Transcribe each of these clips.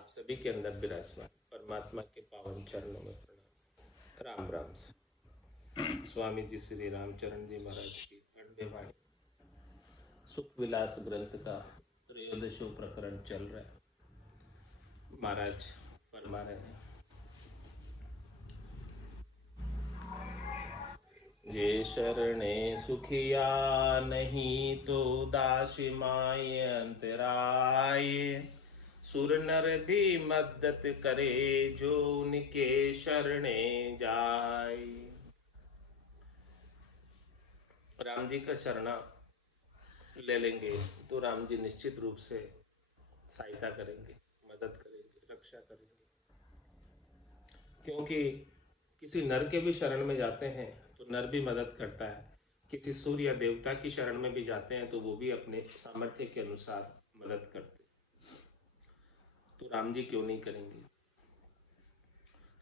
आप सभी के अंदर विराजमान परमात्मा के पावन चरणों में प्रणाम। राम राम। स्वामी जी श्री रामचरण जी महाराज की अण्डे वाणी सुख विलास ग्रंथ का त्रयोदशों प्रकरण चल रहा है। महाराज फरमा रहे हैं, जे शरणे सुखिया नहीं तो दासी माय अंतराय, सुर नर भी मदद करे जो उनके शरणे जाय। राम जी का शरणा ले लेंगे तो राम जी निश्चित रूप से सहायता करेंगे, मदद करेंगे, रक्षा करेंगे। क्योंकि किसी नर के भी शरण में जाते हैं तो नर भी मदद करता है, किसी सूर्य या देवता की शरण में भी जाते हैं तो वो भी अपने सामर्थ्य के अनुसार मदद करते, तो राम जी क्यों नहीं करेंगे।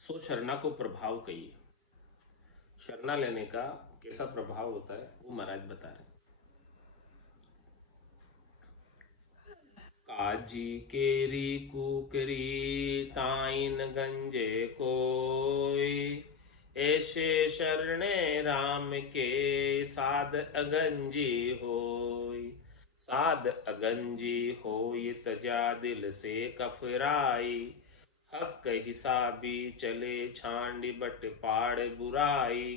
सो शरणा को प्रभाव कहिए, शरणा लेने का कैसा प्रभाव होता है वो महाराज बता रहे हैं। काजी केरी कुकरी ताइन गंजे कोई, ऐसे शरणे राम के साध अगंजी होय। साध अगंजी होय तजा दिल से कफराई, हक हिसाबी चले छांडी बट पाड़ बुराई।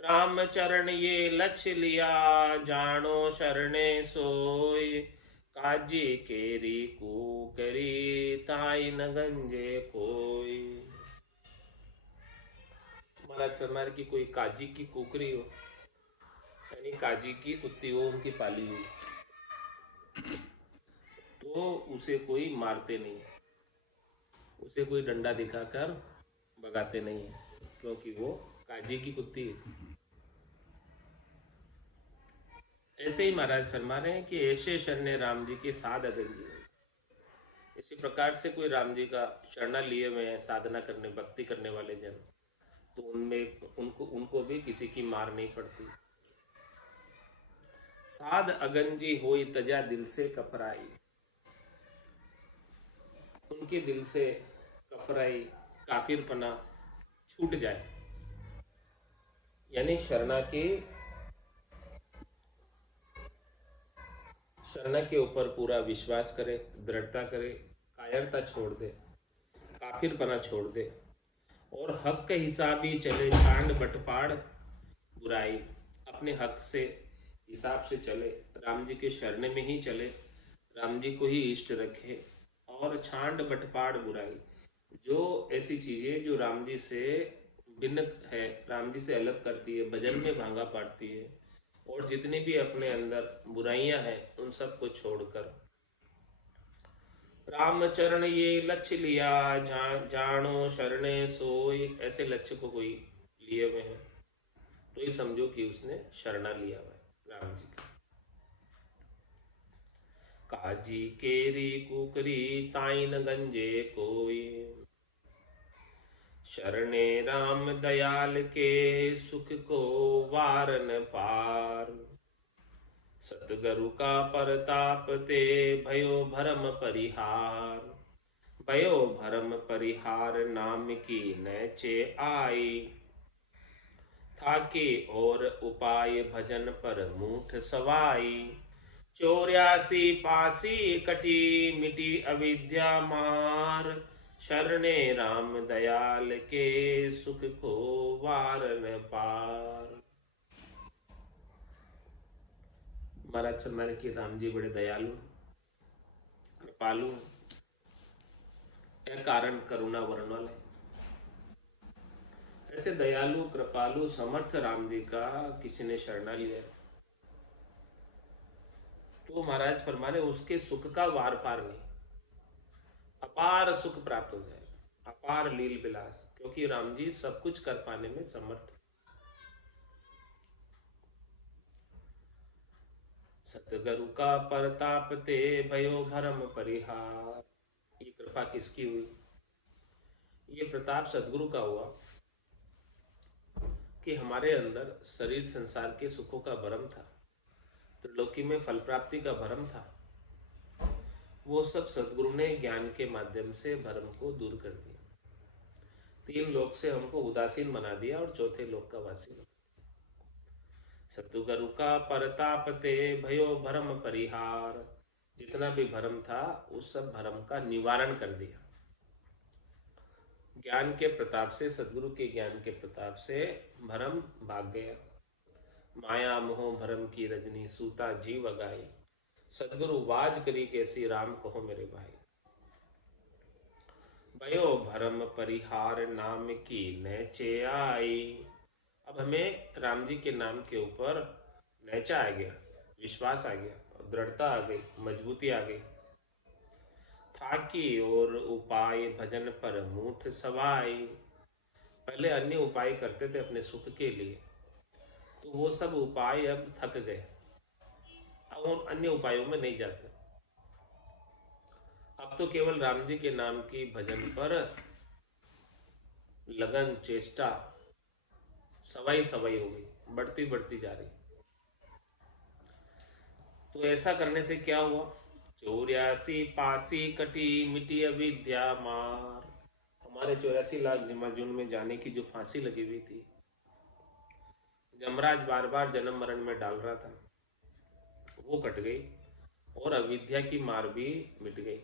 राम चरण ये लक्ष लिया जानो शरणे सोय, काजी केरी कुकरी ताई न गंजे कोई। महाराज फरमा की कोई काजी की कुकरी हो, यानी काजी की कुत्ती हो उनकी पाली हुई, तो उसे कोई मारते नहीं, उसे कोई डंडा दिखाकर भगाते नहीं है, क्योंकि वो काजी की कुत्ती है। ऐसे ही महाराज फरमा रहे हैं कि ऐसे शरणे राम जी के साध अगंजी। इसी प्रकार से कोई राम जी का शरणा लिए हुए हैं साधना करने भक्ति करने वाले जन, तो उनमें उनको भी किसी की मार नहीं पड़ती। साध अगंजी होई तजा दिल से कफराई, उनके दिल से कफराई काफिरपना छूट जाए, यानी शरणा के ऊपर पूरा विश्वास करे, दृढ़ता करे, कायरता छोड़ दे, काफिरपना छोड़ दे, और हक के हिसाब ही चले छांड बटपाड़ बुराई। अपने हक से हिसाब से चले, राम जी के शरण में ही चले, राम जी को ही इष्ट रखे, और छांड बटपाड़ बुराई, जो ऐसी चीजें जो राम जी से भिन्न है, राम जी से अलग करती है, भजन में भांगा पाड़ती है, और जितनी भी अपने अंदर बुराइयां हैं उन सब को छोड़कर रामचरण ये लक्ष्य लिया जानो शरणे सोई, ऐसे लक्ष्य को कोई लिए हुए हैं तो ये समझो कि उसने शरणा लिया हुआ है राम जी का। काजी केरी कुकरी ताइन गंजे कोई, शरणे राम दयाल के सुख को वारन पार। सतगुरु का परताप ते भयो भरम परिहार, भयो भरम परिहार नाम की नैचे आई। थाके और उपाय भजन पर मूठ सवाई, 84 पासी कटी मिटी अविद्या मार। शरणे राम दयाल के सुख को वारन पार। महाराज फरमाने की राम जी बड़े दयालु कृपालु, कारण करुणा वर्ण वाले। ऐसे दयालु कृपालु समर्थ राम जी का किसी ने शरणा लिया तो महाराज फरमाने उसके सुख का वार पार नहीं, अपार सुख प्राप्त हो जाएगा, अपार लील विलास, क्योंकि राम जी सब कुछ कर पाने में समर्थ। सतगुरु का परताप ते भयो भरम परिहार। ये कृपा किसकी हुई? ये प्रताप सदगुरु का हुआ कि हमारे अंदर शरीर संसार के सुखों का भरम था, त्रिलोकी में फल प्राप्ति का भरम था, वो सब सदगुरु ने ज्ञान के माध्यम से भ्रम को दूर कर दिया। 3 लोक से हमको उदासीन बना दिया और चौथे लोक का वासी बना दिया। सतगुरु का परताप ते भयो भ्रम परिहार, जितना भी भ्रम था उस सब भ्रम का निवारण कर दिया। ज्ञान के प्रताप से, सदगुरु के ज्ञान के प्रताप से भ्रम भाग गया। माया मोह भ्रम की रजनी सूता जीव गाई, सदगुरु वाज करी कैसी राम कहो मेरे भाई। भयो भरम परिहार नाम की नैचे आई। अब हमें राम जी के नाम के ऊपर नैचा आ गया, विश्वास आ गया, दृढ़ता आ गई, मजबूती आ गई। था की और उपाय भजन पर मूठ सवाई। पहले अन्य उपाय करते थे अपने सुख के लिए, तो वो सब उपाय अब थक गए, अब हम अन्य उपायों में नहीं जाते। अब तो केवल राम जी के नाम की भजन पर लगन, चेष्टा सवाई सवाई हो गई, बढ़ती बढ़ती जा रही। तो ऐसा करने से क्या हुआ? 84 पासी कटी मिटी अविद्या मार। हमारे 84 लाख जमाजुन में जाने की जो फांसी लगी हुई थी, जमराज बार बार जन्म मरण में डाल रहा था, वो कट गई और अविद्या की मार भी मिट गई।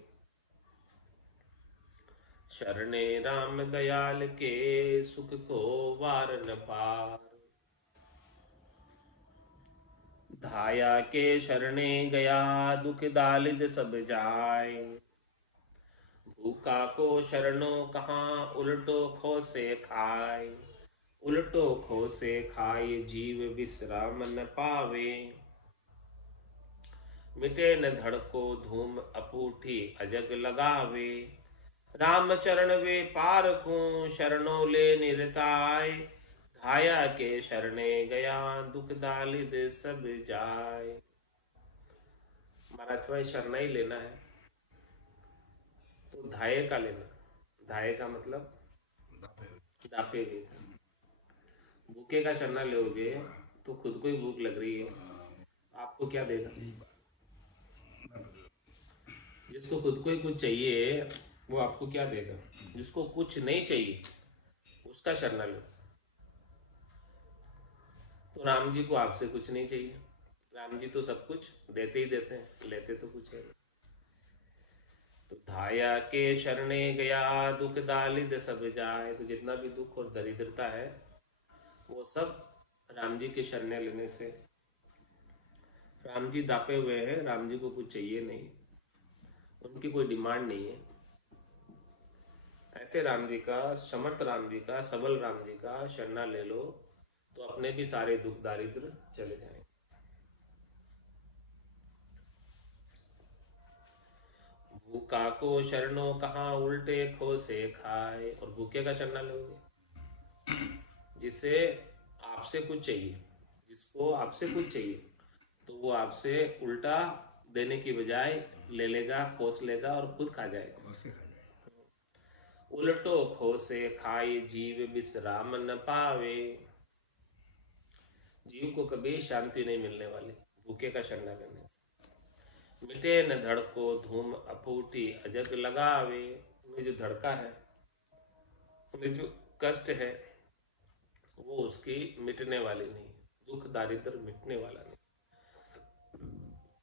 शरणे राम दयाल के सुख को वार न पार। धाया के शरणे गया दुख दालिद सब जाय। भूखा को शरणो कहाँ उल्टो खो से खाए। उल्टो खो से खाए जीव विश्राम न पावे। मिटे न धड़को धूम अपूठी अजग लगावे। राम चरण वे पार को शरणों ले निरताय। धाया के शरणे गया दुख दालिद सब जाय। महाराज भाई शरणा ही लेना है तो धाये का लेना। धाये का मतलब दापे हुए का। भूखे का शरणा लोगे तो खुद को ही भूख लग रही है, आपको क्या देगा? जिसको खुद को ही कुछ चाहिए वो आपको क्या देगा? जिसको कुछ नहीं चाहिए उसका शरणा लो। तो राम जी को आपसे कुछ नहीं चाहिए, राम जी तो सब कुछ देते ही देते हैं, लेते तो कुछ है। तो धाया के शरणे गया दुख दालिद सब जाए। तो जितना भी दुख और दरिद्रता है वो सब राम जी के शरणे लेने से। राम जी दापे हुए हैं, राम जी को कुछ चाहिए नहीं, उनकी कोई डिमांड नहीं है। ऐसे राम जी का, समर्थ राम जी का, सबल राम जी का शरणा ले लो तो अपने भी सारे दुख दारिद्र चले जाएंगे। भूखा को शरणों कहाँ उल्टे खो से खाए। और भूखे का शरणा लोगे जिसे आपसे कुछ चाहिए, जिसको आपसे कुछ चाहिए तो वो आपसे उल्टा देने की बजाय ले लेगा, खोस लेगा और खुद खा जाएगा। उल्टो खो से खाए जीव विश्राम न पावे। जीव को कभी शांति नहीं मिलने वाली भूखे का शरणा लेने से। मिटे न धड़को धूम अपूठी अजग लगावे। उन्हें जो धड़का है, उन्हें जो कष्ट है वो उसकी मिटने वाली नहीं, दुख दारिद्र मिटने वाला नहीं।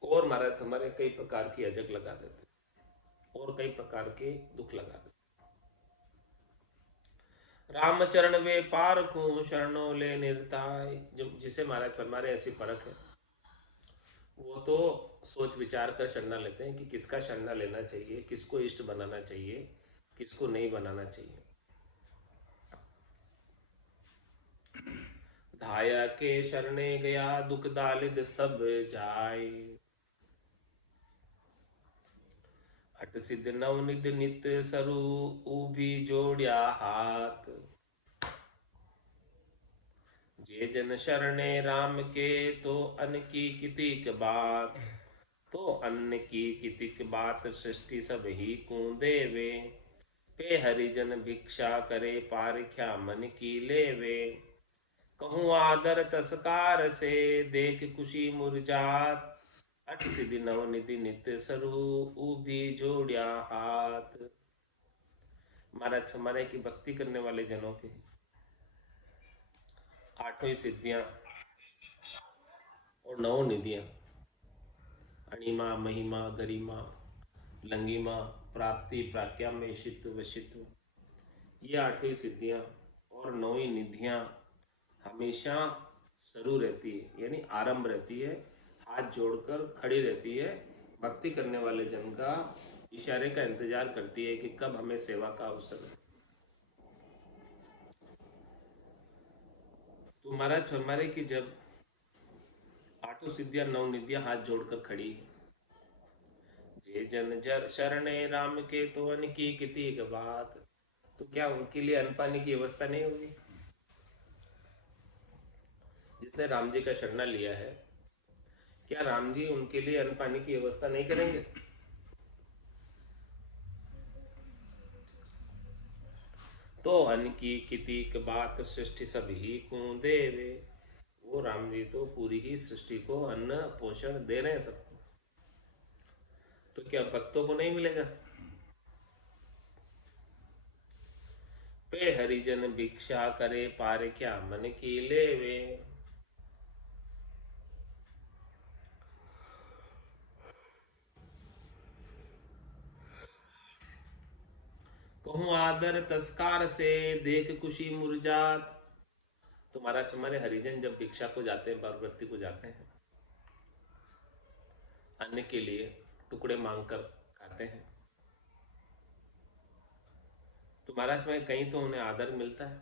और महाराज हमारे कई प्रकार की अजग लगा देते और कई प्रकार के दुख लगा देते। रामचरण वे पार को शरणों ले निर्ताय। जो जिसे महाराज फरमारे ऐसी परख है वो तो सोच विचार कर शरणा लेते हैं कि किसका शरणा लेना चाहिए, किसको इष्ट बनाना चाहिए, किसको नहीं बनाना चाहिए। धाया के शरणे गया दुख दालिद सब जाय। अट सिद्ध नवनिध नित सरु ऊभी जोड़िया हाथ। जे जन शरणे राम के तो अन्न की कितिक बात। तो अन्न की कितिक बात सृष्टि सब ही को देवे। पे हरिजन भिक्षा करे पारिख्या मन की लेवे। कहूँ आदर तस्कार से देख खुशी मुरझात। अठ सिद्धि नवनिधि नित्य स्वरूप भी जोड़िया हाथ। महाराज हमारे की भक्ति करने वाले जनों के आठों ही सिद्धियां और नौ निधियां, अणिमा महिमा गरिमा लंगिमा प्राप्ति प्राक्याम्य शित्व वशित्व, ये आठों ही सिद्धियां और नौ ही निधियां हमेशा शुरू रहती है, यानी आरंभ रहती है, हाथ जोड़कर खड़ी रहती है। भक्ति करने वाले जन का इशारे का इंतजार करती है कि कब हमें सेवा का अवसर है। तो महाराज फरमारे कि जब आठों सिद्धियां नौ निधियां हाथ जोड़कर खड़ी है, जे जन जर शरणे राम के तो अन्न की किति बात, तो क्या उनके लिए अन्न पानी की व्यवस्था नहीं होगी? जिसने राम जी का शरणा लिया है, क्या राम जी उनके लिए अन्न पानी की व्यवस्था नहीं करेंगे? तो अन्न की किति बात सृष्टि सभी को देवे, वो राम जी तो पूरी ही सृष्टि को अन्न पोषण दे रहे हैं सबको, तो क्या भक्तों को नहीं मिलेगा? पे हरिजन भिक्षा करे पार क्या मन की लेवे, कहूँ आदर तस्कार से देख खुशी मुरझात। तो महाराज हमारे हरिजन जब भिक्षा को जाते हैं, परवृत्ति को जाते हैं, अन्न के लिए टुकड़े मांगकर खाते हैं, तो महाराज में कहीं तो उन्हें आदर मिलता है,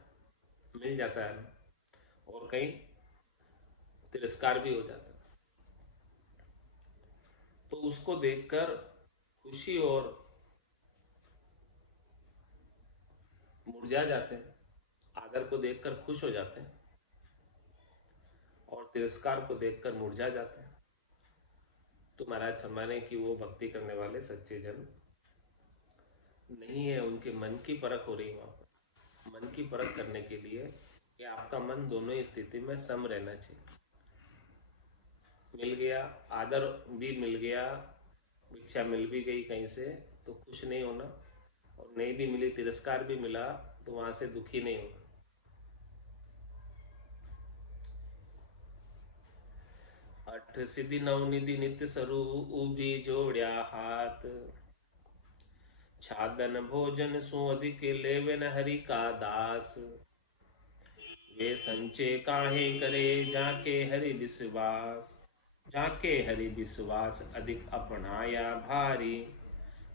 मिल जाता है, और कहीं तिरस्कार भी हो जाता है। तो उसको देखकर खुशी और मुरझा जाते हैं, आदर को देखकर खुश हो जाते हैं और तिरस्कार को देखकर मुरझा जाते हैं। तो महाराज हमारे कि वो भक्ति करने वाले सच्चे जन नहीं है, उनके मन की परख हो रही है वहां पर। मन की परख करने के लिए कि आपका मन दोनों ही स्थिति में सम रहना चाहिए। मिल गया आदर भी मिल गया, भिक्षा मिल भी गई कहीं से, तो खुश नहीं होना, और नहीं भी मिली तिरस्कार भी मिला तो वहां से दुखी नहीं होना। अठ सिद्धि नवनिधि नित्य स्वरूप भी जोड़या हाथ, छादन भोजन सो अधिक लेवन हरि का दास, वे संचय काहे करे जाके हरि विश्वास, जाके हरि विश्वास अधिक अपनाया भारी,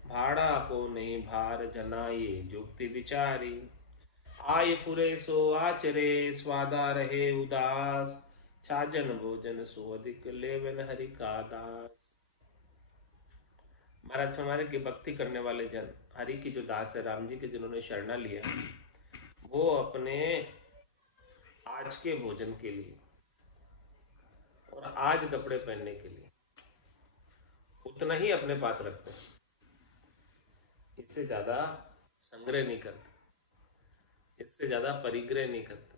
भाड़ा को नहीं भार जनाए जुक्ति विचारी, आय पुरे सो आचरे स्वादा रहे उदास, छाजन भोजन सो अधिक लेवन हरि का दास। महाराज हमारे की भक्ति करने वाले जन, हरि की जो दास है, राम जी के जिन्होंने शरणा लिया, वो अपने आज के भोजन के लिए और आज कपड़े पहनने के लिए उतना ही अपने पास रखते हैं, इससे ज्यादा संग्रह नहीं करते, इससे ज्यादा परिग्रह नहीं करते।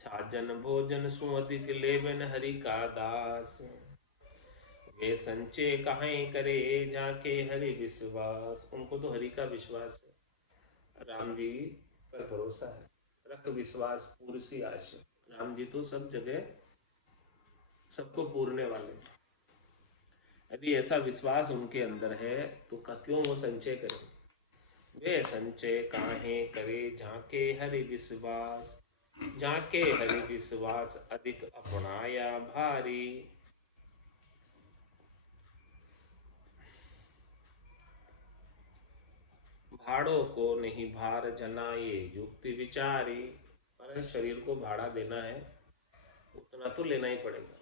छाजन भोजन सु अधिक लेवन हरि का दास, वे संचय कहाँ करे जाके हरि विश्वास, उनको तो हरि का विश्वास है, राम जी पर भरोसा है, रख विश्वास पूर्सी आश। राम जी तो सब जगह सबको पूरने वाले, यदि ऐसा विश्वास उनके अंदर है तो क्यों वो संचय करें? वे संचय काहे करे जाके हरि विश्वास, जाके हरि विश्वास अधिक अपनाया भारी, भाड़ों को नहीं भार जनाए युक्ति विचारी। पर शरीर को भाड़ा देना है, उतना तो लेना ही पड़ेगा,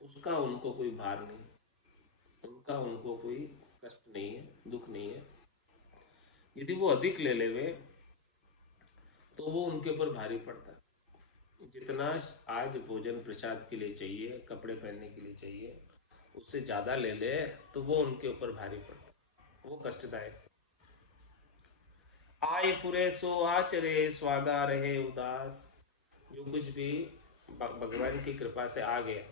उसका उनको कोई भार नहीं, उनका उनको कोई कष्ट नहीं है, दुख नहीं है। यदि वो अधिक ले लेवे तो वो उनके ऊपर भारी पड़ता है। जितना आज भोजन प्रसाद के लिए चाहिए, कपड़े पहनने के लिए चाहिए, उससे ज़्यादा ले ले तो वो उनके ऊपर भारी पड़ता, वो कष्टदायक। आय पुरे सो आचरे स्वादा रहे उदास, जो कुछ भी भगवान की कृपा से आ गया,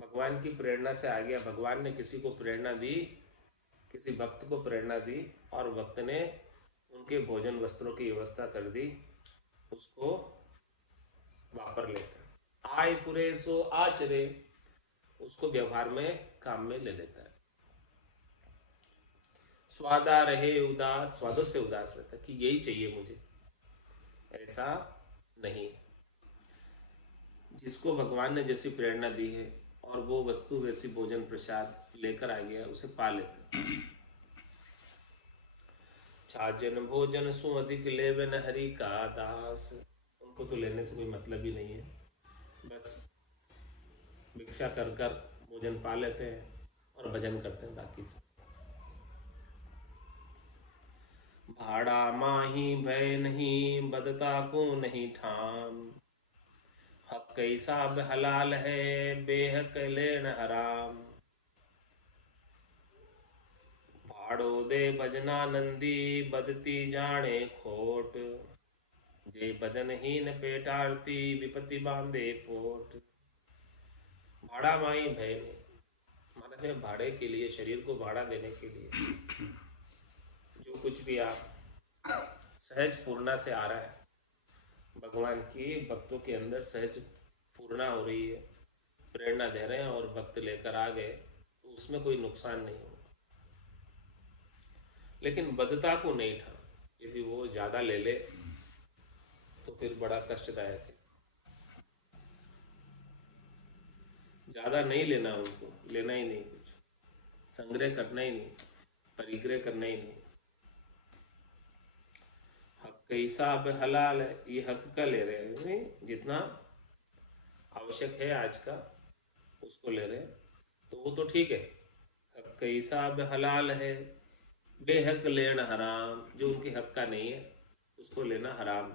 भगवान की प्रेरणा से आ गया। भगवान ने किसी को प्रेरणा दी, किसी भक्त को प्रेरणा दी, और भक्त ने उनके भोजन वस्त्रों की व्यवस्था कर दी, उसको वापर लेता है। आय पुरे सो आचरे, उसको व्यवहार में काम में ले लेता है। स्वादा रहे उदास, स्वादों से उदास रहता है कि यही चाहिए मुझे, ऐसा नहीं। जिसको भगवान ने जैसी प्रेरणा दी है और वो वस्तु वैसी भोजन प्रसाद लेकर आ गया, उसे पा लेते। छाजन भोजन सु अधिक लेवन हरि का दास, उनको तो लेने से कोई मतलब ही नहीं है, बस भिक्षा कर कर भोजन पा लेते हैं और भजन करते हैं बाकी से। भाड़ा माही भय नहीं, बदता को नहीं ठाम, हक कैसा हलाल है, बेहक लेन हराम। भाड़ो दे भजना नंदी, बदती जाने खोट, जे भजनहीन पेट आरती, विपत्ति बांधे पोट। भाड़ा माही भय नहीं, माना है भाड़े के लिए, शरीर को भाड़ा देने के लिए जो कुछ भी आप सहज पूर्णा से आ रहा है, भगवान की भक्तों के अंदर सहज पूर्णा हो रही है, प्रेरणा दे रहे हैं और भक्त लेकर आ गए, तो उसमें कोई नुकसान नहीं होगा। लेकिन बद्धता को नहीं था, यदि वो ज्यादा ले ले तो फिर बड़ा कष्टदायक है। ज्यादा नहीं लेना, उनको लेना ही नहीं, कुछ संग्रह करना ही नहीं, परिग्रह करना ही नहीं। हक के हिसाब हलाल है, ये हक का ले रहे हैं, नहीं जितना आवश्यक है आज का उसको ले रहे हैं, तो वो तो ठीक है। हक के हिसाब हलाल है, बेहक लेना हराम, जो उनके हक का नहीं है उसको लेना हराम।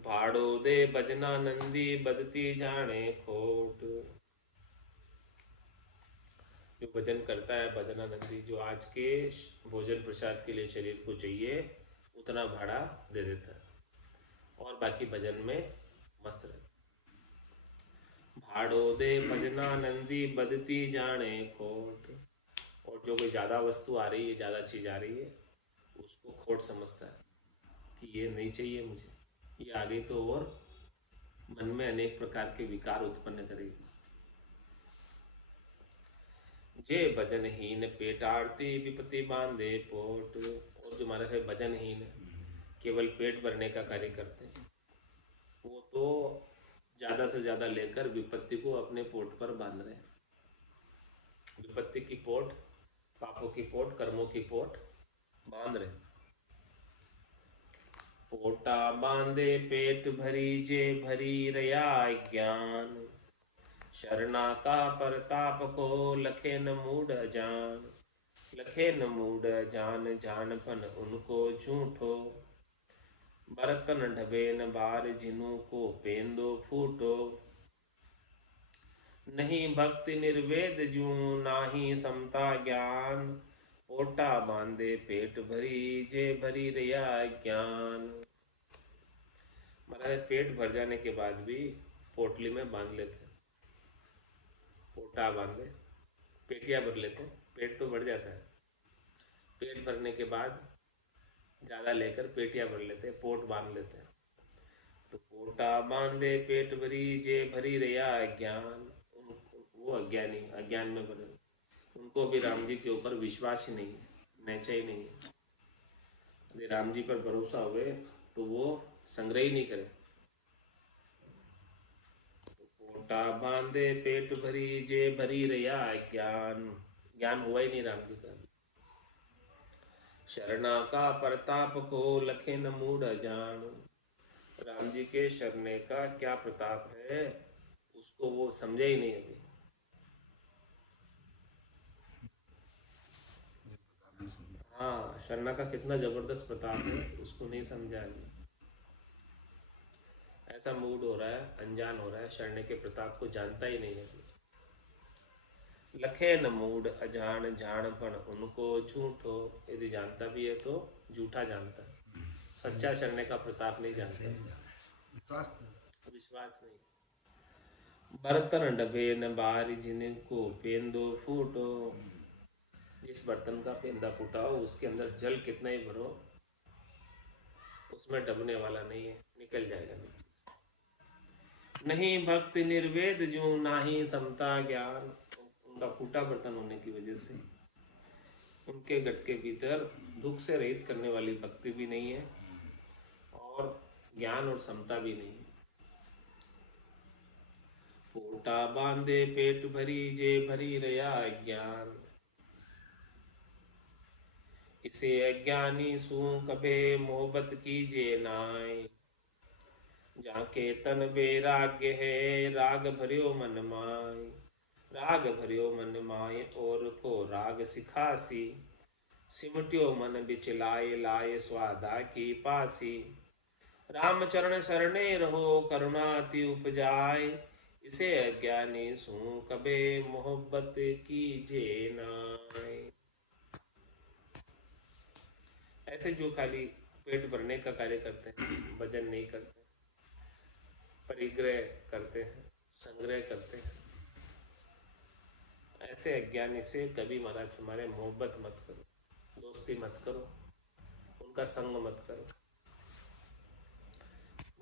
भाड़ो दे बजना नंदी, बदती जाने खोट। जो भजन करता है भजना नंदी, जो आज के भोजन प्रसाद के लिए शरीर को चाहिए उतना भाड़ा दे देता है और बाकी भजन में मस्त रहता है। भाड़ो दे भजना नंदी, बदती जाने खोट। और जो कोई ज़्यादा वस्तु आ रही है, ज़्यादा चीज़ आ रही है, उसको खोट समझता है कि ये नहीं चाहिए मुझे, ये आ गई तो और मन में अनेक प्रकार के विकार उत्पन्न करेगी। जे भजनहीन पेट आरती, विपत्ति बांधे पोट। और जो हमारे है भजनहीन, केवल पेट भरने का कार्य करते हैं, वो तो ज़्यादा से ज़्यादा लेकर विपत्ति को अपने पोट पर बांध रहे हैं। विपत्ति की पोट, पापों की पोट, कर्मों की पोट बांध रहे। पोटा बांधे पेट भरी, जे भरी रया ज्ञान, शरणा का परताप को लखे न मूड जान। लखे न मूड जान, जानपन उनको झूठो, बर्तन ढबे न बार, जिनु को पेंदो फूटो। नहीं भक्ति निर्वेद जू, नाही समता ज्ञान, पोटा बांधे पेट भरी, जे भरी रया ज्ञान। महाराज पेट भर जाने के बाद भी पोटली में बांध लेते, पोटा बांधे, पेटिया भर लेते, पेट तो भर जाता है, पेट भरने के बाद ज़्यादा लेकर पेटिया भर लेते, पोट बांध लेते हैं। तो पोटा बांधे पेट भरी, जे भरी रया ज्ञान। वो अज्ञानी, अज्ञान में भरे, उनको भी राम जी के ऊपर विश्वास ही नहीं है, नैचा ही नहीं है। यदि राम जी पर भरोसा हुए तो वो संग्रह ही नहीं करे। पोटा बांधे पेट भरी, जे भरी रया ज्ञान, ज्ञान हुआ ही नहीं राम जी का। शरणा का प्रताप को लखे न मूढ़ जान। राम जी के शरणे का क्या प्रताप है, उसको वो समझे ही नहीं अभी। हाँ, शरणा का कितना जबरदस्त प्रताप है, उसको नहीं समझा अभी। ऐसा मूड हो रहा है, अनजान हो रहा है, शरणे के प्रताप को जानता ही नहीं है। लखे न मूड अजान, जानपन उनको झूठो। यदि जानता भी है तो झूठा जानता है, सच्चा शरणे का प्रताप नहीं जानता, विश्वास नहीं। बर्तन डबे न बारी जिनको पेंदो फूटो। जिस बर्तन का पेंदा फूटा हो उसके अंदर जल कितना ही भरो उसमें डबने वाला नहीं है, निकल जाएगा नीचे से। नहीं भक्ति निर्वेद जो नाही समता ज्ञान। उनका फूटा बर्तन होने की वजह से उनके गट के भीतर दुख से रहित करने वाली भक्ति भी नहीं है और ज्ञान और समता भी नहीं है। फूटा बांधे पेट भरी जे भरी रया ज्ञान। इसे अज्ञानी सू कबे मोहब्बत कीजिए नाय। जाके तन बेराग्य है राग भरियो मन माय। राग भरियो मन माय और को राग सिखासी। सिमटियो मन बिचलाए लाए स्वादा की पासी। रामचरण शरणे रहो करुणा अति उपजाय। इसे अज्ञानी सू कबे मोहब्बत कीजे नाय। ऐसे जो खाली पेट भरने का कार्य करते हैं, भजन नहीं करते, परिग्रह करते हैं, संग्रह करते हैं, ऐसे अज्ञानी से कभी महाराज हमारे मोहब्बत मत करो, दोस्ती मत करो, उनका संग मत करो।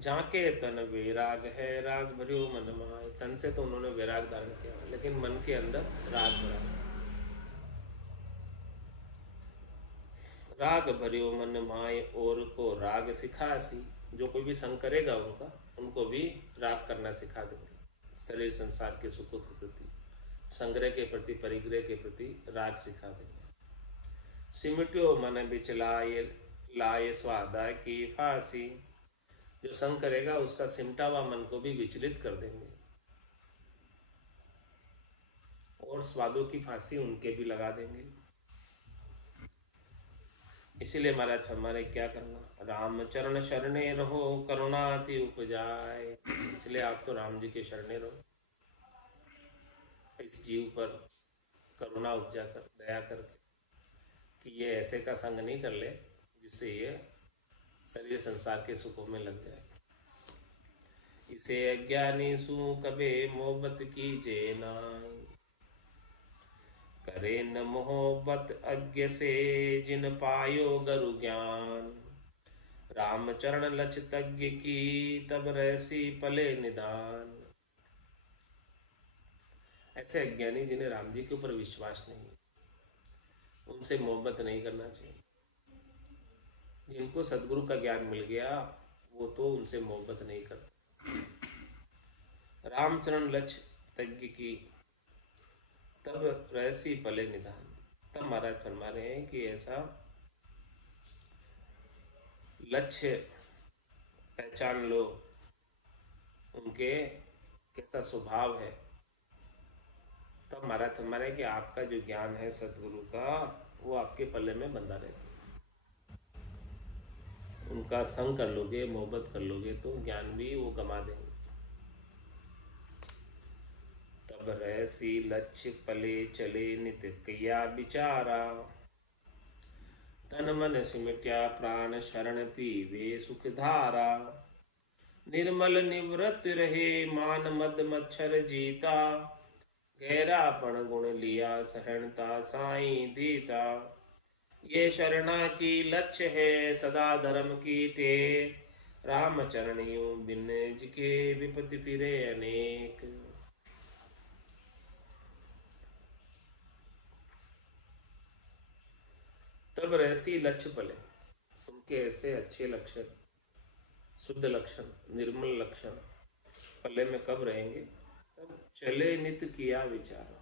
झाके तन वैराग है राग भरियो मन माय। तन से तो उन्होंने वैराग धारण किया लेकिन मन के अंदर राग भरा। राग भरियो मन माय और को राग सिखासी। जो कोई भी संग करेगा उनका, उनको भी राग करना सिखा देंगे। शरीर संसार के सुखों के प्रति, संग्रह के प्रति, परिग्रह के प्रति राग सिखा देंगे। सिमटियो मन बिचलाए लाए स्वादा की फांसी। जो संग करेगा उसका सिमटा हुआ मन को भी विचलित कर देंगे और स्वादों की फांसी उनके भी लगा देंगे। इसीलिए महाराज हमारे क्या करना, रामचरण शरणे रहो करुणा अति उपजाए। इसलिए आप तो राम जी के शरणे रहो, इस जीव पर करुणा उपजा कर, दया करके, कि ये ऐसे का संग नहीं कर ले जिससे ये शरीर संसार के सुखों में लग जाए। इसे अज्ञानी सू कबे मोहब्बत कीजे नाय। करे न मोहब्बत अज्ञ से जिन पायो गुरु ज्ञान। रामचरण लच तज्ञ की तब रहसी पले निदान। ऐसे अज्ञानी जिन्हें राम जी के ऊपर विश्वास नहीं, उनसे मोहब्बत नहीं करना चाहिए। जिनको सदगुरु का ज्ञान मिल गया वो तो उनसे मोहब्बत नहीं करते। रामचरण लक्ष तज्ञ की तब रहसी पले निदान। तब महाराज फरमा रहे हैं कि ऐसा लक्ष्य पहचान लो, उनके कैसा स्वभाव है। तब महाराज फरमा रहे हैं कि आपका जो ज्ञान है सदगुरु का वो आपके पल्ले में बंधा रहेगा। उनका संग कर लोगे, मोहब्बत कर लोगे तो ज्ञान भी वो गमा देंगे। तब रहसी लक्ष्य पले चले नित किया विचारा। तन मन सिमट्या प्राण शरण पीवे सुख धारा। निर्मल निवृत्त रहे मान मद मच्छर जीता। गहरापन गुण लिया सहनता साई दीता। ये शरणा की लक्ष्य है सदा धर्म की टेक। राम चरणियों बिन जिके विपत्ति फिरे अनेक। तब रहसी लक्ष्य पले, उनके ऐसे अच्छे लक्षण, शुद्ध लक्षण, निर्मल लक्षण पल्ले में कब रहेंगे, तब चले नित किया विचार।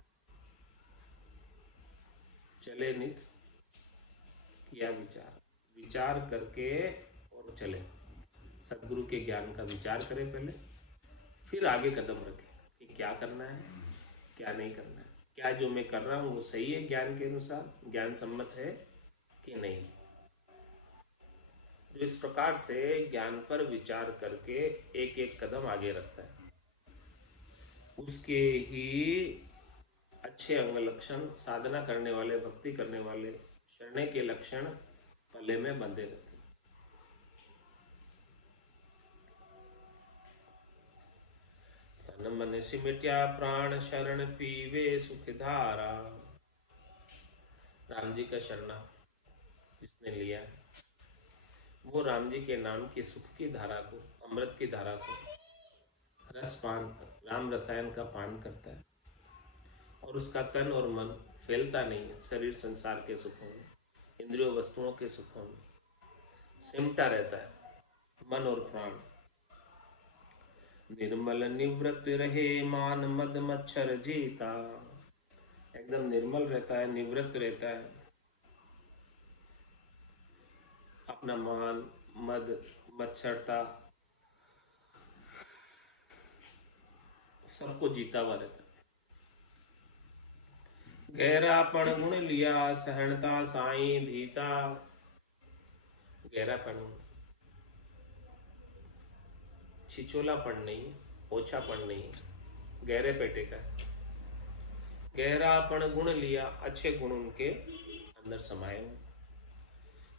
चले नित किया विचार, विचार करके और चले। सदगुरु के ज्ञान का विचार करें पहले, फिर आगे कदम रखें कि क्या करना है, क्या नहीं करना है, क्या जो मैं कर रहा हूँ वो सही है, ज्ञान के अनुसार ज्ञान सम्मत है कि नहीं। जो इस प्रकार से ज्ञान पर विचार करके एक एक कदम आगे रखता है, उसके ही अच्छे अंग लक्षण, साधना करने वाले, भक्ति करने वाले शरणे के लक्षण पल्ले में बंधे रहते हैं। तन मन सिमट्या प्राण शरण पीवे सुख धारा। राम जी का शरणा जिसने लिया वो राम जी के नाम की सुख की धारा को, अमृत की धारा को रसपान, राम रसायन का पान करता है और उसका तन और मन फैलता नहीं है शरीर संसार के सुखों में, इंद्रियों वस्तुओं के सुखों में, सिमटा रहता है मन और प्राण। निर्मल निवृत्त रहे मान मद मच्छर जीता, एकदम निर्मल रहता है, निवृत्त रहता है, अपना मान मद मच्छरता सबको जीता हुआ रहता है। गहरापन गुण लिया सहनता साई धीता। गहरापन, छिचोलापन नहीं, ओछापन नहीं, गहरे पेटे का। गहरापन गुण लिया, अच्छे गुण उनके अंदर समाये हुए।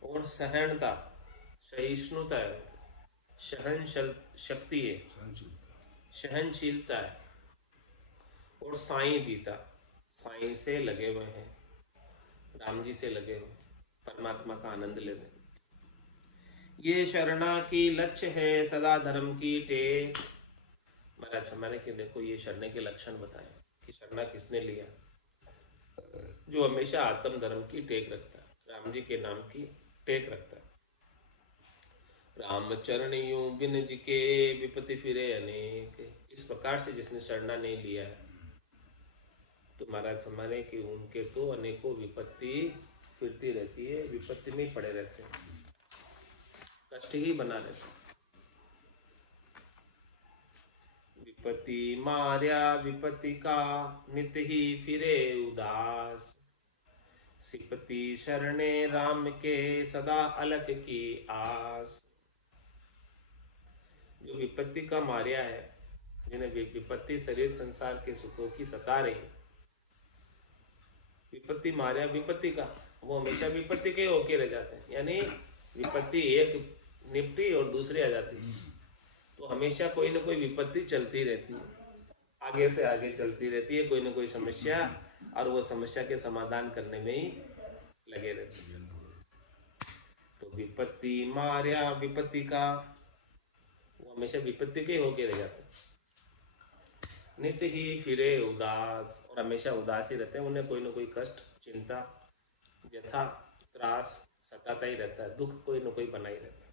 और सहनता, सहिष्णुता है, सहन शक्ति है, सहनशीलता है। और साई दीता, साई से लगे हुए हैं, राम जी से लगे हुए, परमात्मा का आनंद ले रहे। ये शरणा की लक्ष्य है सदा धर्म की टेक। महाराज हमारे कि देखो ये शरणे के लक्षण बताए कि शरणा किसने लिया, जो हमेशा आत्म धर्म की टेक रखता है, राम जी के नाम की टेक रखता है। राम चरण यूं बिन जिके विपत्ति फिरे अनेक। इस प्रकार से जिसने शरणा नहीं लिया है तो महाराज हमारे कि उनके तो अनेकों विपत्ति फिरती रहती है, विपत्ति में पड़े रहते हैं, कष्ट ही बना रहते। विपत्ति मार्या विपत्ति का नित ही फिरे उदास। सिपति शरणे राम के सदा अलख की आस। जो विपत्ति का मार्या है, जिन्हें विपत्ति शरीर संसार के सुखों की सता रही, विपत्ति मार्या विपत्ति का, वो हमेशा विपत्ति के होके रह जाते हैं। यानी विपत्ति एक निपटी और दूसरी आ जाती है, तो हमेशा कोई ना कोई विपत्ति चलती रहती है, आगे से आगे चलती रहती है, कोई ना कोई समस्या, और वो समस्या के समाधान करने में ही लगे रहते हैं। तो विपत्ति मार्या विपत्ति का, वो हमेशा विपत्ति के होके रह जाते हैं। नित्य ही फिरे उदास, और हमेशा उदास ही रहते हैं, उन्हें कोई ना कोई कष्ट, चिंता, व्यथा, त्रास सताता ही रहता है, दुख कोई ना कोई बना ही रहता है।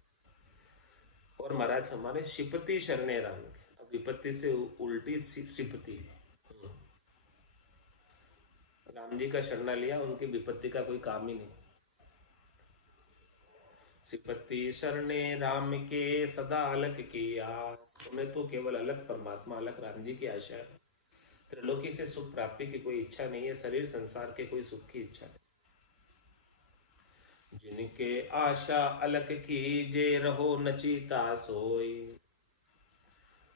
और महाराज हमारे शिपति शरणे राम के, अब विपत्ति से उल्टी सिपति है। राम जी का शरणा लिया, उनकी विपत्ति का कोई काम ही नहीं। सिपति शरणे राम के सदा अलग की आस। तुम्हें तो केवल अलग परमात्मा, अलग राम जी की आशा है, त्रिलोकी से सुख प्राप्ति की कोई इच्छा नहीं है, शरीर संसार के कोई सुख की इच्छा नहीं। जिनके आशा अलग की जे रहो नचीता सोई।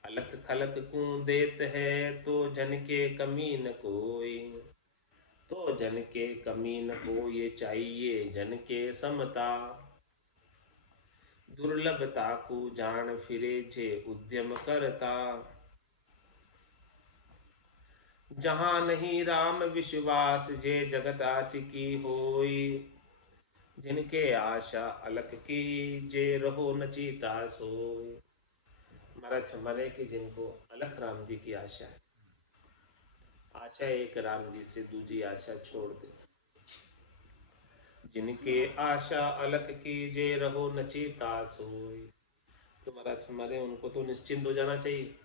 अलख खलक कूं देत है तो जन के कमी न कोई। तो जन के कमी न को ये चाहिए जन के समता। दुर्लभता को जान फिरे जे उद्यम करता। जहां नहीं राम विश्वास जे जगत आशिकी होई। जिनके आशा अलख की जे रहो नचीता सोई। महाराज हमारे कि जिनको अलख राम जी की आशा है, आशा एक राम जी से दूसरी आशा छोड़ दे। जिनके आशा अलख की जे रहो नचीता सोई। तो महाराज हमारे उनको तो निश्चिंत हो जाना चाहिए,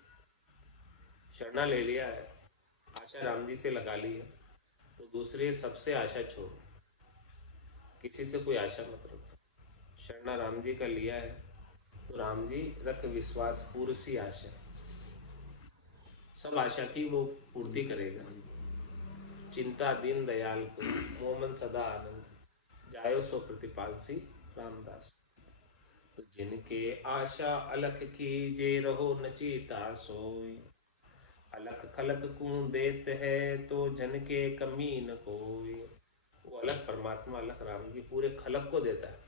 शरणा ले लिया है, आशा राम जी से लगा ली है, तो दूसरे सबसे आशा छोड़, किसी से कोई आशा मत रखो। शरणा राम जी का लिया है तो राम जी रख विश्वास पूर्ण सी आशा, सब आशा की वो पूर्ति करेगा। चिंता दीन दयाल को मोमन सदा आनंद, जायो सो प्रतिपाल सी रामदास। तो जिनके आशा अलख की जे रहो नचीता सोई। अलख खलक कूं देत है तो जन के कमी न कोई। वो अलग परमात्मा, अलग राम जी पूरे खलक को देता है,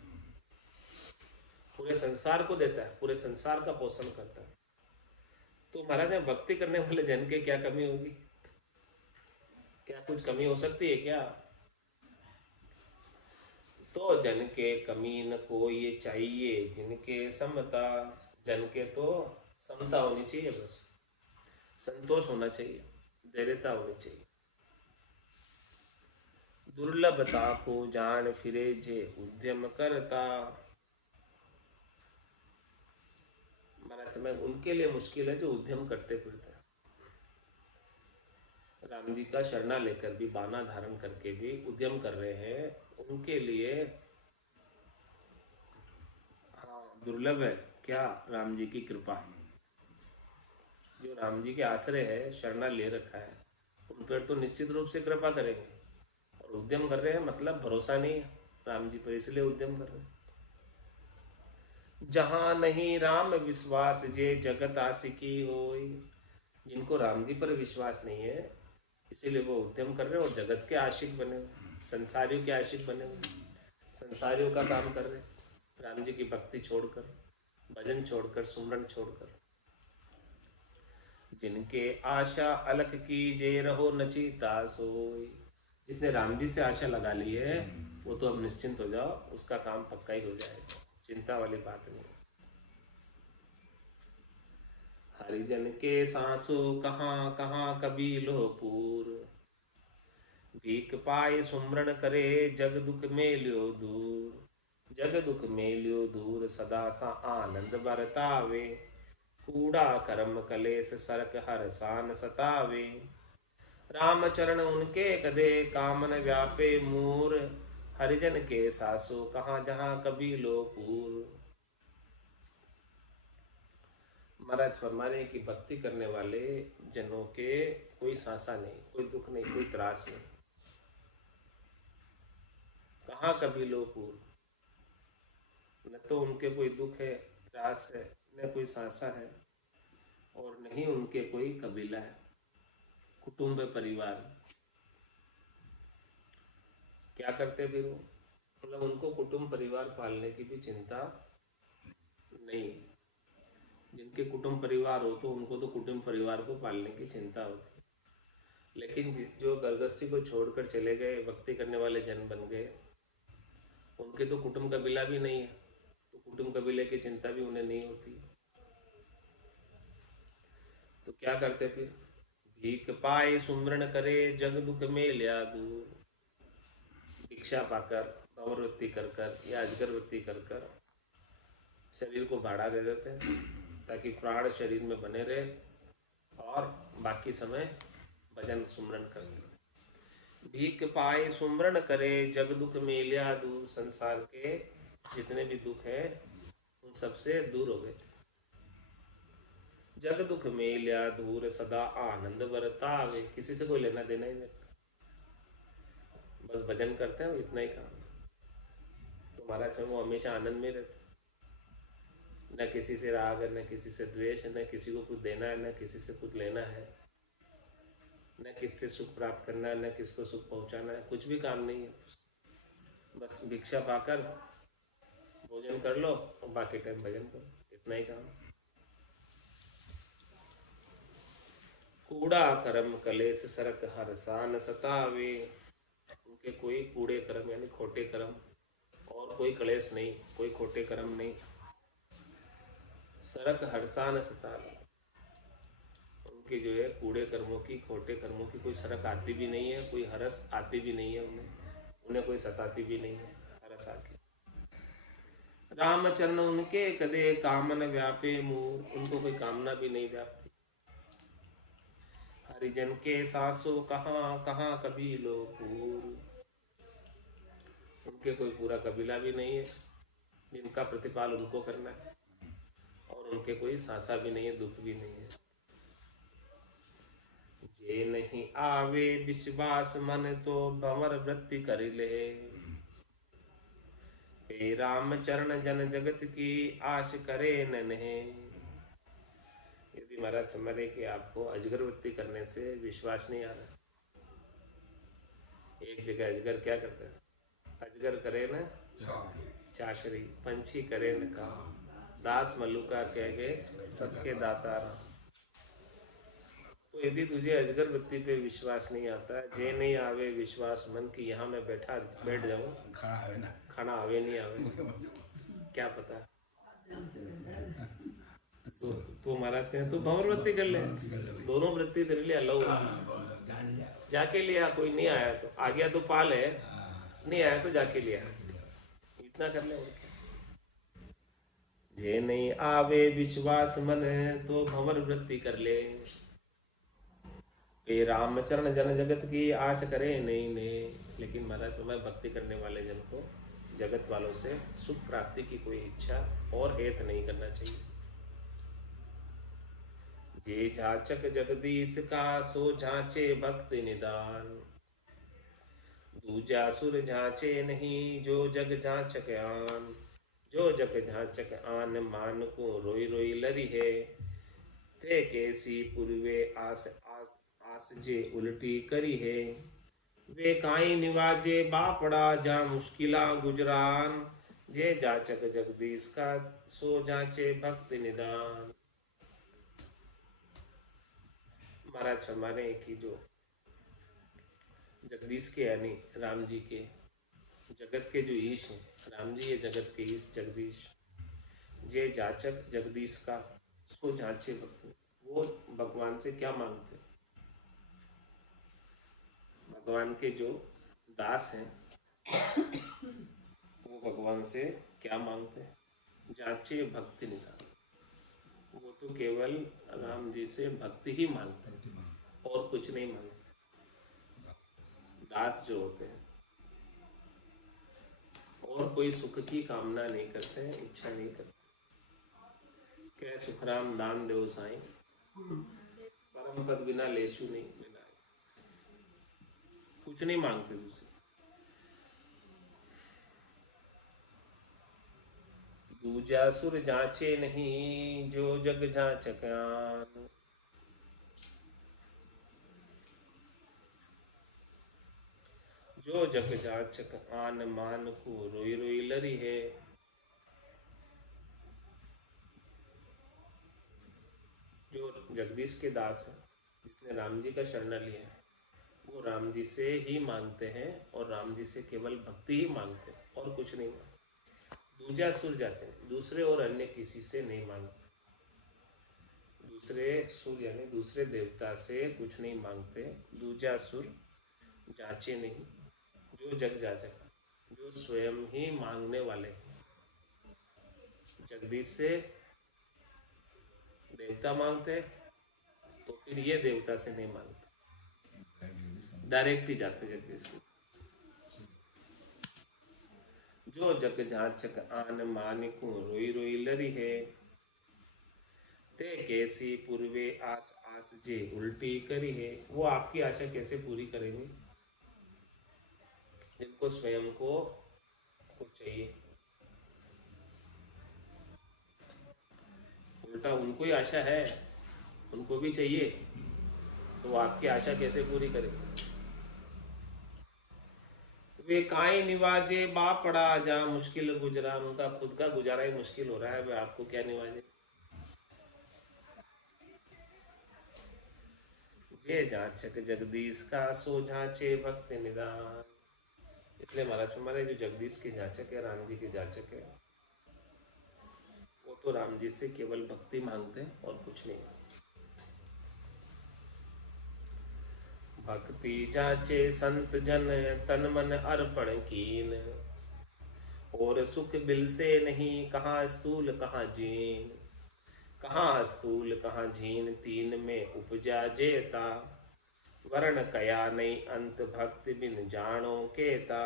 पूरे संसार को देता है, पूरे संसार का पोषण करता है। तो महाराज यहाँ भक्ति करने वाले जन के क्या कमी होगी? क्या कुछ कमी हो सकती है क्या? तो जन के कमी न को ये चाहिए, जिनके समता। जन के तो समता होनी चाहिए, बस संतोष होना चाहिए, धैर्यता होनी चाहिए। दुर्लभता को जान फिरे जे उद्यम करता। महाराज समय उनके लिए मुश्किल है जो उद्यम करते फिरते हैं। राम जी का शरणा लेकर भी, बाना धारण करके भी उद्यम कर रहे हैं, उनके लिए हाँ दुर्लभ है। क्या? राम जी की कृपा। जो राम जी के आश्रय है, शरणा ले रखा है, उन पर तो निश्चित रूप से कृपा करेंगे। और उद्यम कर रहे हैं मतलब भरोसा नहीं है राम जी पर, इसलिए उद्यम कर रहे हैं। जहां नहीं राम विश्वास जे जगत आशिकी होई। जिनको राम जी पर विश्वास नहीं है, इसीलिए वो उद्यम कर रहे हैं और जगत के आशिक बने हुए, संसारियों के आशिक बने हुए, संसारियों का काम कर रहे हैं। राम जी की भक्ति छोड़कर, भजन छोड़कर, सुमरन छोड़कर। जिनके आशा अलख की जे रहो नचिता सोई। जिसने राम जी से आशा लगा ली है, वो तो अब निश्चिंत हो जाओ, उसका काम पक्का ही हो जाएगा, चिंता वाली बात नहीं। हरिजन के सांसो कहाँ कहाँ कबीलो पूर। भीख पाए सुमरन करे जग दुख मेल्यो दूर। जग दुख मेल्यो दूर सदा सा आनंद बरतावे। कूड़ा कर्म कलेस सरक हर सान सतावे। राम चरण उनके कदे कामन व्यापे मूर। हरिजन के सासो कहाँ जहाँ कबीलो पूर। महाराज फरमा रहे कि भक्ति करने वाले जनों के कोई सासा नहीं, कोई दुख नहीं, कोई त्रास नहीं। कहाँ कबीलो पूर। न तो उनके कोई दुख है, त्रास है, न कोई सासा है, और नहीं उनके कोई कबीला है, कुटुंब परिवार। क्या करते भी वो, मतलब उनको कुटुंब परिवार पालने की भी चिंता नहीं। जिनके कुटुंब परिवार हो तो उनको तो कुटुंब परिवार को पालने की चिंता होती है। लेकिन जो गर्गस्थी को छोड़कर चले गए, भक्ति करने वाले जन बन गए, उनके तो कुटुंब कबीला भी नहीं है, तो कुटुंब कबीले की चिंता भी उन्हें नहीं होती। तो क्या करते फिर? भीख पाए सुमरन करे जग दुख में लिया दूर। भिक्षा पाकर, अमरवृत्ति कर कर या अजगर वृत्ति कर कर शरीर को भाड़ा दे देते हैं, ताकि प्राण शरीर में बने रहे और बाकी समय भजन सुमरन करें। भीख पाए सुमरन करे जग दुख में लिया दूर। संसार के जितने भी दुख है उन सबसे दूर हो गए। जग दुख में लिया दूर सदा आनंद बरतावे। किसी से कोई लेना देना ही नहीं, बस भजन करते हैं, इतना ही काम। तो महाराज वो हमेशा आनंद में रहते, न किसी से राग है, न किसी से द्वेष है, न किसी को कुछ देना है, न किसी से कुछ लेना है, न किससे सुख प्राप्त करना है, न किसको सुख पहुंचाना है, कुछ भी काम नहीं है। बस भिक्षा पाकर भोजन कर लो और बाकी टाइम भजन करो, इतना ही काम। कूड़ा कर्म कलेश सरक हर सान सतावे। उनके कोई कूड़े कर्म यानी खोटे कर्म और कोई कलेश नहीं, कोई खोटे कर्म नहीं। सरक हरसान सतावे। उनके जो है कूड़े कर्मों की, खोटे कर्मों की कोई सरक आती भी नहीं है, कोई हरस आती भी नहीं है उन्हें कोई सताती भी नहीं है हरस आके। रामचरण उनके कदे कामन व्यापे मुंह। उनको कोई कामना भी नहीं व्यापती। हरिजन के सासो कहाँ कहाँ कबीलो पूर। उनके कोई पूरा कबीला भी नहीं है जिनका प्रतिपाल उनको करना है, और उनके कोई सासा भी नहीं है, दुख भी नहीं है। जे नहीं आवे विश्वास मन तो भंवर वृत्ति कर ले। पे राम चरण जन जगत की आश करे नन्हे। यदि महाराज समझे कि आपको अजगर वृत्ति करने से विश्वास नहीं आ रहा, एक जगह अजगर क्या करता है? अजगर करे न चाकरी, पंछी करे न काम, दास मल्लुका कह गए सबके दाता राम। तो यदि तुझे अजगर वृत्ति पे विश्वास नहीं आता, जे नहीं आवे विश्वास मन की, यहाँ मैं बैठ जाऊं, खाना आवे नहीं आवे क्या पता। तो महाराज कहें तो भंवर वृत्ति कर ले, दोनों वृत्ति तेरे लिए अलाउ है। जाके लिया, कोई नहीं आया तो आ गया तो पाल है, नहीं आया तो जाके लिया, इतना कर ले और क्या। जे नहीं आवे विश्वास मन तो भंवर वृत्ति कर ले, ये रामचरण जन जगत की आश करे नहीं ने। लेकिन महाराज मैं भक्ति करने वाले जन को जगत वालों से सुख प्राप्ति की कोई इच्छा और हेत नहीं करना चाहिए। जे जाचक जगदीश का सो जांचे भक्ति निदान, दूजा सुर जांचे नहीं जो जग जांचक आन। जो जग जांचक आन मान को रोई रोई लरी है, थे कैसी पूर्वे आस आस आस जे उल्टी करी है। वे काई निवाजे बापड़ा जा मुश्किला गुजरान, जे जाचक जगदीश का सो जांचे भक्ति निदान। महाराज फरमाने की जो जगदीश के यानी राम जी के, जगत के जो ईश हैं, राम जी ये जगत के ईश जगदीश, जे जाचक जगदीश का सो जांचे भक्ति, वो भगवान से क्या मांगते, भगवान के जो दास हैं वो भगवान से क्या मांगते हैं, जांचे भक्ति निधान, वो तो केवल राम जी से भक्ति ही मांगते हैं और कुछ नहीं मांगते। दास जो होते हैं और कोई सुख की कामना नहीं करते हैं, इच्छा नहीं करते। कह सुखराम दान देव साईं, परम पद बिना लेशु नहीं मिला, कुछ नहीं मांगते दूसरे। दूजा सुर जांचे नहीं जो जग जांचक आन, जो जग जांचक आन मान को रोई रोई लरी है। जो जगदीश के दास है, जिसने राम जी का शरण लिया है, वो राम जी से ही मांगते हैं और राम जी से केवल भक्ति ही मांगते हैं और कुछ नहीं मांगते। दूजा सुर जांचे, दूसरे और अन्य किसी से नहीं मांगते, दूसरे सुर यानी दूसरे देवता से कुछ नहीं मांगते। दूजा सुर जांचे नहीं जो जग जाचक, जो स्वयं ही मांगने वाले, जगदीश से देवता मांगते तो फिर ये देवता से नहीं मांगते, डायरेक्ट ही जाते जगदीश के। जो जग जांचक आन मान को रोई रोई लरी है, ते कैसी पूर्वे आस आस जे उल्टी करी है। वो आपकी आशा कैसे पूरी करेंगे जिनको स्वयं को कुछ चाहिए, उल्टा उनको ही आशा है, उनको भी चाहिए, तो वो आपकी आशा कैसे पूरी करेंगे। वे काई निवाजे बापड़ा जा मुश्किल गुजरा, उनका खुद का गुजारा ही मुश्किल हो रहा है, वे आपको क्या निवाजे। जे जांचक जगदीश का सो जांचे भक्ति निदान। इसलिए महाराज हमारे जो जगदीश के जांचक है, राम जी के जांचक है, वो तो राम जी से केवल भक्ति मांगते हैं और कुछ नहीं। भक्ति जाचे संत जन तन मन अर्पण कीन, और सुख बिल से नहीं कहाँ स्थूल कहाँ जीन। कहाँ स्थूल कहाँ जीन तीन में उपजा जेता, वर्ण कया नहीं अंत भक्ति बिन जानो केता।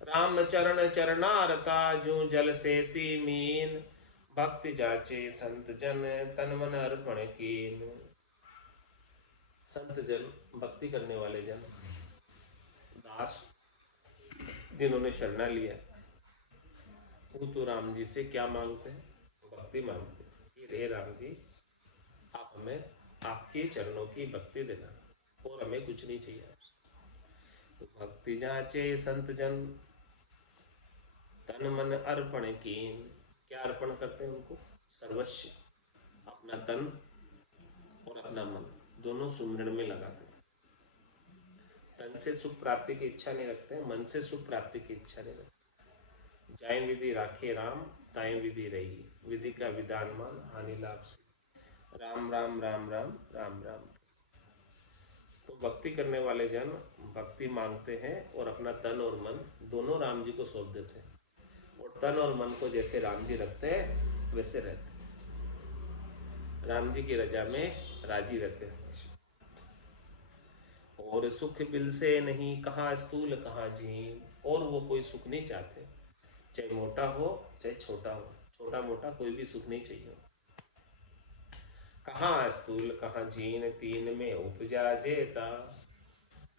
राम चरण चरणारता जो जल से ती मीन, भक्ति जाचे संत जन तन मन अर्पण कीन। संत जन, भक्ति करने वाले जन, दास जिन्होंने शरणा लिया, वो तो राम जी से क्या मांगते हैं, भक्ति मांगते हैं कि रे राम जी आप हमें आपके चरणों की भक्ति देना और हमें कुछ नहीं चाहिए आपसे। तो भक्ति जाचे संत जन तन मन अर्पण कीन, क्या अर्पण करते हैं उनको, सर्वस्व, अपना तन और अपना मन दोनों सुमिरन में लगा करते। तन से सुख प्राप्ति की इच्छा नहीं रखते, मन से सुख प्राप्ति की इच्छा नहीं रखते। जाय विधि राखे राम, ताय विधि रही, विधि का विधान मान, हानि लाभ से। राम राम राम राम राम राम। तो भक्ति करने वाले जन भक्ति मांगते हैं और अपना तन और मन दोनों राम जी को सौंप देते हैं, और तन और मन को जैसे राम जी रखते हैं वैसे रहते हैं, राम जी की रजा में राजी रहते हैं। और सुख बिल से नहीं, कहाँ स्थूल कहाँ जीन, और वो कोई सुख नहीं चाहते, चाहे मोटा हो चाहे छोटा हो, छोटा मोटा कोई भी सुख नहीं चाहिए। कहाँ स्थूल कहाँ जीन, तीन में उपजा जेता।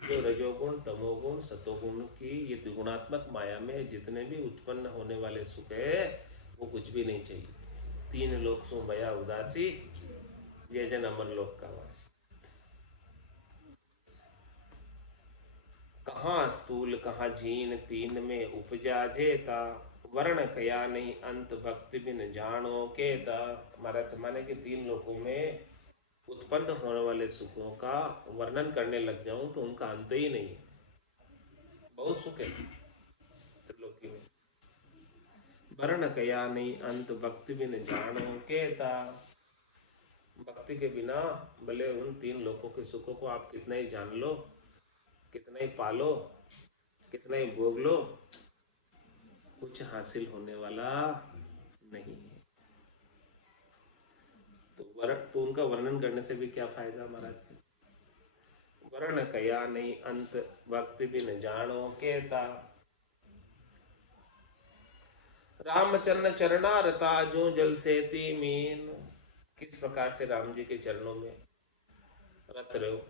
जो रजोगुण तमोगुण सतोगुण की ये त्रिगुणात्मक माया में जितने भी उत्पन्न होने वाले सुख है वो कुछ भी नहीं चाहिए। तीन लोक सो भया उदासी, जय जन अमर लोक का वास। कहाँ स्थूल कहाँ जीन, तीन में उपजा जेता। वर्ण कया नहीं अंत, भक्ति बिन जानो केता। महाराज माने कि तीन लोकों में उत्पन्न होने वाले सुखों का वर्णन करने लग जाऊं तो उनका अंत ही नहीं है। बहुत सुख है त्रिलोकी में। वर्ण कया नहीं अंत, भक्ति बिन जानो केता। भक्ति के बिना भले उन तीन लोकों के सुखों को आप कितना ही जान लो, कितना ही पालो, कितना ही भोग लो, कुछ हासिल होने वाला नहीं है। तो उनका वर्णन करने से भी क्या फायदा महाराज। वर्ण कया नहीं अंत, भक्ति बिन जानो केता। रामचरण चरणारता, जो जल से मीन। किस प्रकार से राम जी के चरणों में रत रहे हो,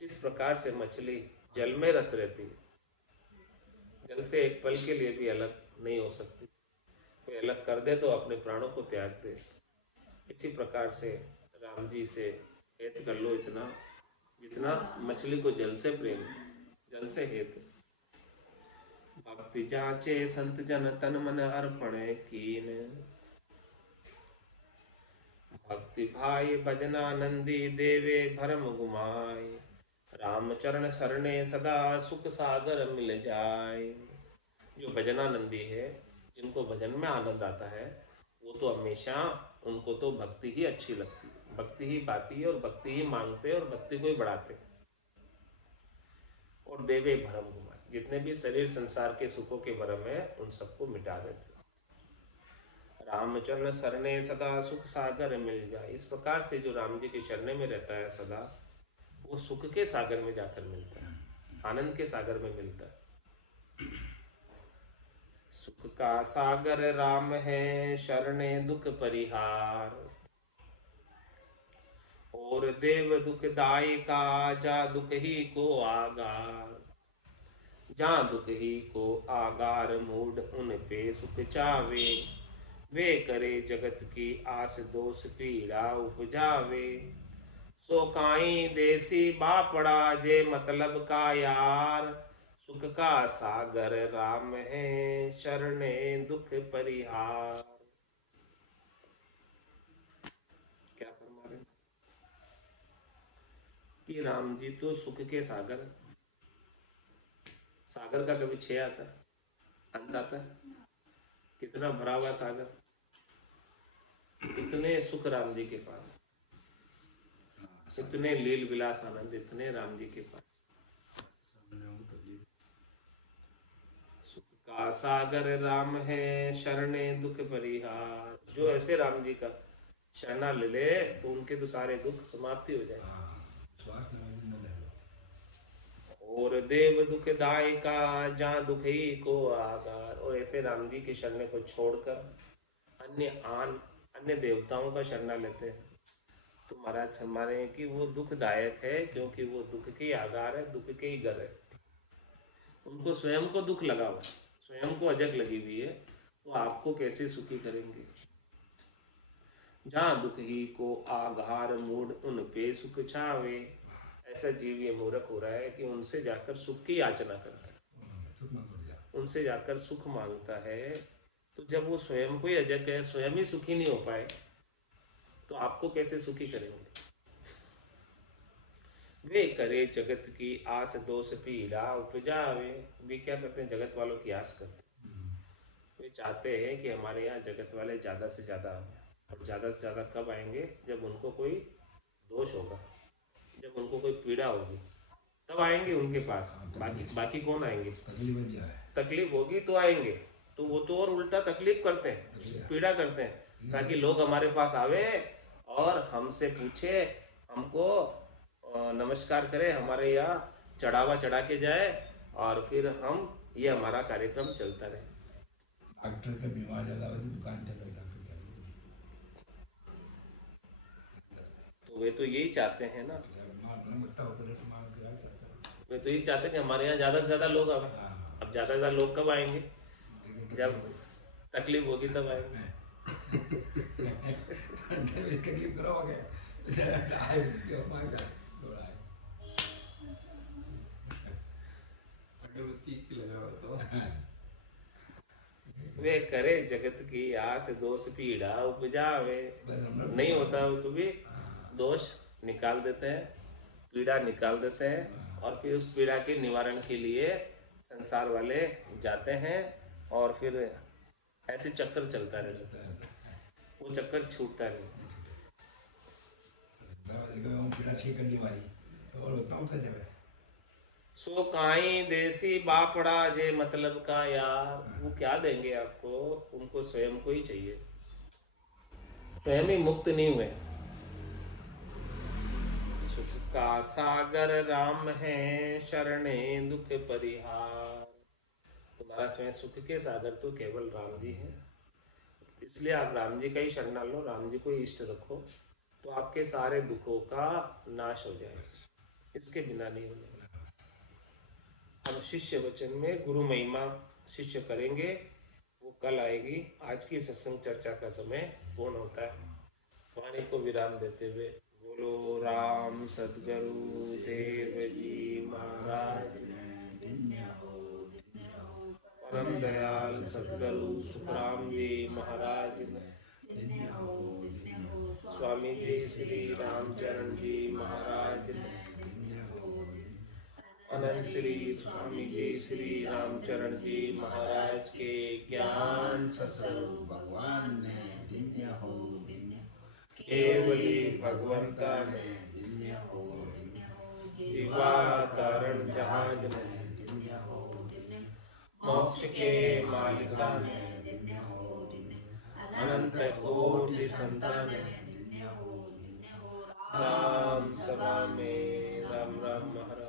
जिस प्रकार से मछली जल में रत रहती है, जल से एक पल के लिए भी अलग नहीं हो सकती, कोई अलग कर दे तो अपने प्राणों को त्याग दे। इसी प्रकार से राम जी से हेत कर लो इतना जितना मछली को जल से प्रेम, जल से हेत। भक्ति जाचे संत जन, तन मन अर्पण कीन। भक्ति भाई भजनानंदी, देवे भरम गुमाय। राम चरण शरणे सदा, सुख सागर मिल जाए। जो भजनानंदी है, जिनको भजन में आनंद आता है, वो तो हमेशा उनको तो भक्ति ही अच्छी लगती है, भक्ति ही पाती है और भक्ति ही मांगते हैं और भक्ति को ही बढ़ाते। और देवे भरम घुमाए, जितने भी शरीर संसार के सुखों के भरम है उन सबको मिटा देते। रामचरण शरणे सदा, सुख सागर मिल जाए। इस प्रकार से जो राम जी के शरण में रहता है सदा, वो सुख के सागर में जाकर मिलता है, आनंद के सागर में मिलता है। सुख का सागर राम है, शरणे दुख परिहार। और देव दुख दाई का, जा दुख ही को आगार। जहाँ दुख ही को आगार, मूड उन पे सुख चावे। वे करे जगत की आस, दोष पीड़ा उपजावे। सो काई देसी बापड़ा, जे मतलब का यार। सुख का सागर राम है, शरणे दुख परिहार। क्या फरमा रहे कि राम जी तो सुख के सागर, सागर का कभी छे आता है, अंत आता है? कितना भरा हुआ सागर, इतने सुख राम जी के पास, इतने लील विलास आनंद इतने राम जी के पास। सुख का सागर राम है, शरणे दुख परिहार। जो ऐसे राम जी का शरणा ले ले तो उनके तो सारे दुख समाप्ति हो जाए। और देव दुख दाई का, जहाँ दुख ही को आगार। और ऐसे राम जी के शरण को छोड़कर अन्य देवताओं का शरणा लेते हैं तो महाराज हमारे कि वो दुखदायक है, क्योंकि वो दुख के आगार है, दुख के ही घर है। उनको स्वयं को दुख लगा हुआ, स्वयं को अजग लगी हुई है, तो आपको कैसे सुखी करेंगे। जहाँ दुख ही को आगार, मूड उन पे सुख छावे। ऐसा जीव ये मूर्ख हो रहा है कि उनसे जाकर सुख की याचना करता है, उनसे जाकर सुख मांगता है। तो जब वो स्वयं को ही अजग है, स्वयं ही सुखी नहीं हो पाए, तो आपको कैसे सुखी करेंगे। वे करे जगत की आस दोष पीड़ा उपजावे। वे क्या करते हैं, जगत वालों की आस करते हैं। वे चाहते हैं कि हमारे यहाँ जगत वाले ज़्यादा से ज़्यादा आए। और ज़्यादा से ज़्यादा कब आएंगे, जब उनको कोई दोष होगा, जब उनको कोई पीड़ा होगी, तब आएंगे उनके पास। बाकी बाकी कौन आएंगे, तकलीफ होगी तो आएंगे। तो वो तो और उल्टा तकलीफ करते हैं, पीड़ा करते हैं, ताकि लोग हमारे पास आवे और हमसे पूछे, हमको नमस्कार करे, हमारे यहाँ चढ़ावा चढ़ा के जाए, और फिर हम ये हमारा कार्यक्रम चलता रहे। डॉक्टर का बीमार ज्यादा हो दुकान चल रहा है, तो वे तो यही चाहते हैं ना, वे तो यही चाहते हैं कि हमारे यहाँ ज़्यादा से ज़्यादा लोग आवे। अब ज़्यादा से ज़्यादा लोग कब आएंगे, जब तकलीफ होगी तब आएंगे। तकलीफ करोगे अगरबत्ती की लगाओ तो वे करे जगत की आस दोष पीड़ा उपजावे। नहीं होता हो तो भी दोष निकाल देते हैं, पीड़ा निकाल देते हैं, और फिर उस पीड़ा के निवारण के लिए संसार वाले जाते हैं, और फिर ऐसे चक्कर चलता रहता है, वो चक्कर छूटता नहीं। सो काई देसी बापड़ा जे मतलब का यार, वो क्या देंगे आपको, उनको स्वयं को ही चाहिए। स्वयं ही मुक्त नहीं हुए। सुख का सागर राम है, शरणे दुख परिहार। तुम्हारा स्वयं सुख के सागर तो केवल राम जी हैं। इसलिए आप राम जी का ही शरण लो, राम जी को ही इष्ट रखो, तो आपके सारे दुखों का नाश हो जाएगा। इसके बिना नहीं होगा। अब शिष्य वचन में गुरु महिमा शिष्य करेंगे, वो कल आएगी। आज की सत्संग चर्चा का समय पूर्ण होता है। वाणी को विराम देते हुए बोलो राम सद्गुरु देव जी महाराज, परम दयाल सद्गुरु सुखराम जी महाराज, स्वामी जी श्री रामचरण जी महाराज, अनंत श्री स्वामी जी श्री रामचरण जी महाराज के ज्ञान सत्संग भगवान ने दिन्य हो केवली भगवंता ने दिन्य हो दिवा कारण जहाज ने मोक्ष के मालिका ने अनंत कोटि संतान राम सभा में राम राम महाराज।